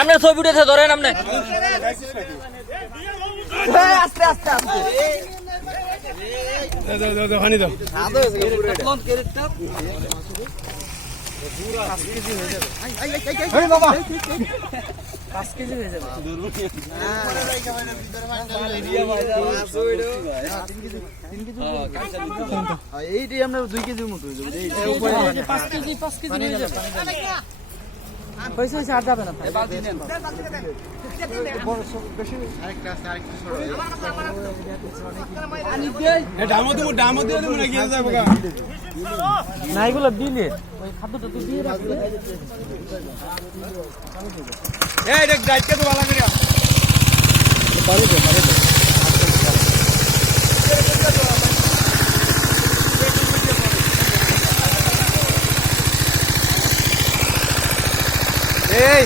আপনার ছবি উঠেছে ধরেন আপনি আস্তে আস্তে আস্তে হানি দাও এইটাই আমরা 2 কেজির মতো হয়ে যাবে 5 কেজি হয়ে যাবে পয়সা আর যাবে না না এগুলো দিলে ওই খাদ্যটা তো দিয়ে রাখবে এই